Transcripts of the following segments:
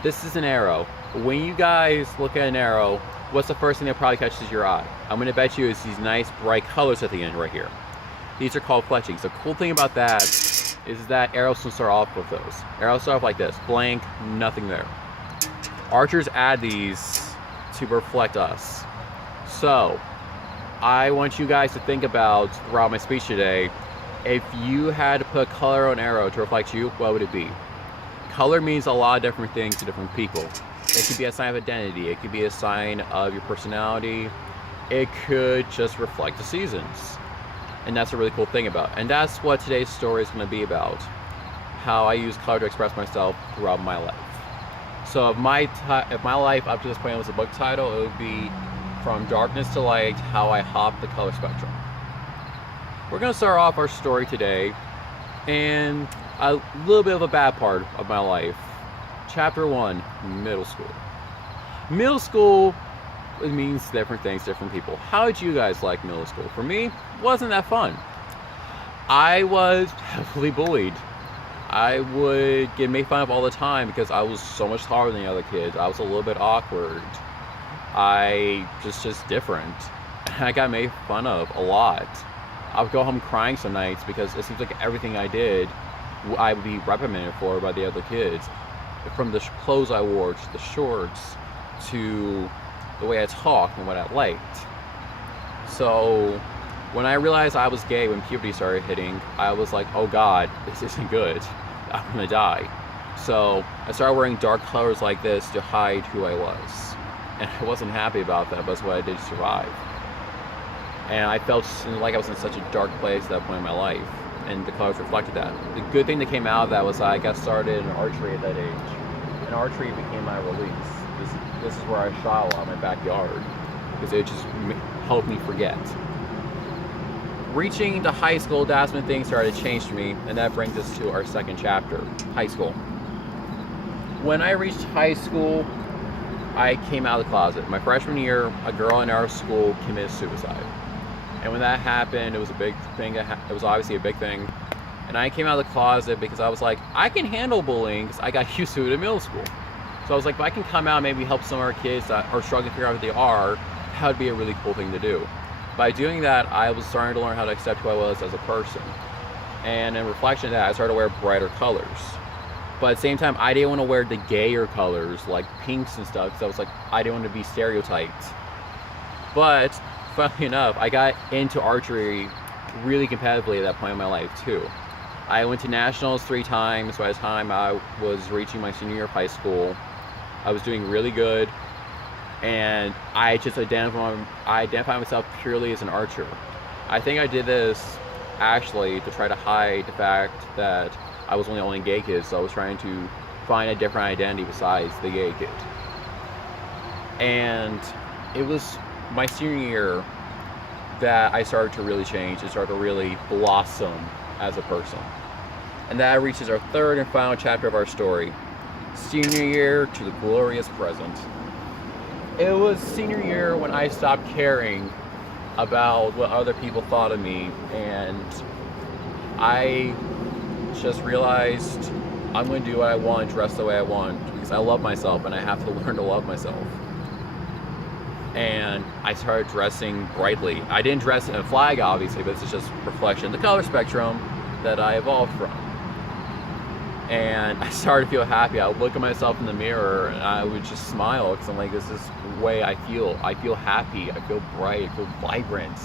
This is an arrow. When you guys look at an arrow, what's the first thing that probably catches your eye? I'm gonna bet you it's these nice bright colors at the end right here. These are called fletchings. The cool thing about that is that arrows can start off with those. Arrows start off like this, blank, nothing there. Archers add these to reflect us. So, I want you guys to think about, throughout my speech today, if you had to put color on an arrow to reflect you, what would it be? Color means a lot of different things to different people. It could be a sign of identity, it could be a sign of your personality, it could just reflect the seasons. And that's a really cool thing about it. And that's what today's story is going to be about. How I use color to express myself throughout my life. So if my life up to this point was a book title, it would be From Darkness to Light, How I Hop the Color Spectrum. We're going to start off our story today in a little bit of a bad part of my life. Chapter 1, middle school. Middle school, it means different things to different people. How did you guys like middle school? For me, it wasn't that fun. I was heavily bullied. I would get made fun of all the time because I was so much taller than the other kids. I was a little bit awkward. I just different. I got made fun of a lot. I would go home crying some nights because it seems like everything I did, I would be reprimanded for by the other kids. From the clothes I wore, to the shorts, to the way I talked and what I liked. So when I realized I was gay, when puberty started hitting, I was like, oh God, this isn't good. I'm gonna die. So I started wearing dark colors like this to hide who I was. And I wasn't happy about that, but that's what I did to survive. And I felt like I was in such a dark place at that point in my life. And the colors reflected that. The good thing that came out of that was I got started in archery at that age. And archery became my release. This is where I shot a lot in my backyard. Because it just helped me forget. Reaching to high school, that's when things started to change for me. And that brings us to our second chapter, high school. When I reached high school, I came out of the closet. My freshman year, a girl in our school committed suicide. And when that happened, it was a big thing. It was obviously a big thing. And I came out of the closet because I was like, I can handle bullying because I got used to it in middle school. So I was like, if I can come out and maybe help some of our kids that are struggling to figure out what they are, that would be a really cool thing to do. By doing that, I was starting to learn how to accept who I was as a person. And in reflection of that, I started to wear brighter colors. But at the same time, I didn't want to wear the gayer colors, like pinks and stuff, because I was like, I didn't want to be stereotyped. But, funnily enough, I got into archery really competitively at that point in my life, too. I went to nationals 3 times. By the time I was reaching my senior year of high school, I was doing really good. And I just identify myself purely as an archer. I think I did this actually to try to hide the fact that I was one of the only gay kids, so I was trying to find a different identity besides the gay kid. And it was my senior year that I started to really change and started to really blossom as a person. And that reaches our third and final chapter of our story, senior year to the glorious present. It was senior year when I stopped caring about what other people thought of me, and I just realized I'm going to do what I want, dress the way I want, because I love myself and I have to learn to love myself. And I started dressing brightly. I didn't dress in a flag, obviously, but this is just a reflection of the color spectrum that I evolved from. And I started to feel happy. I would look at myself in the mirror and I would just smile because I'm like, this is the way I feel. I feel happy, I feel bright, I feel vibrant.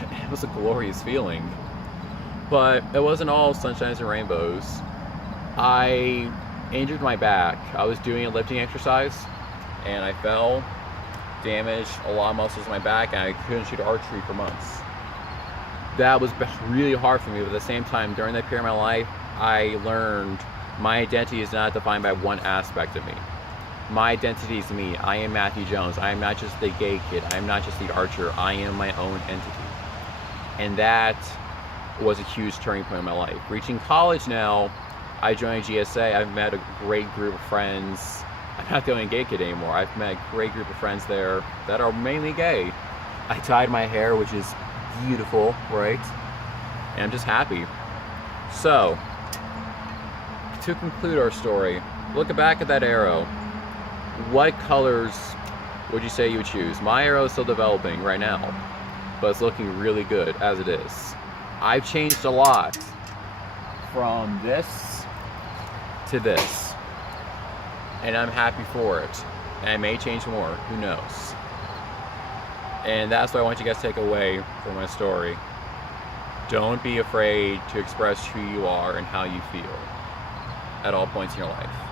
It was a glorious feeling. But it wasn't all sunshines and rainbows. I injured my back. I was doing a lifting exercise and I fell, damaged a lot of muscles in my back, and I couldn't shoot archery for months. That was really hard for me, but at the same time, during that period of my life, I learned my identity is not defined by one aspect of me. My identity is me. I am Matthew Jones. I am not just the gay kid. I am not just the archer. I am my own entity. And that was a huge turning point in my life. Reaching college now, I joined GSA. I've met a great group of friends. I'm not the only gay kid anymore. I've met a great group of friends there that are mainly gay. I dyed my hair, which is beautiful, right? And I'm just happy. So, to conclude our story, look back at that arrow. what colors would you say you would choose? My arrow is still developing right now, but it's looking really good as it is. I've changed a lot from this to this, and I'm happy for it. And I may change more, who knows? And that's what I want you guys to take away from my story. Don't be afraid to express who you are and how you feel at all points in your life.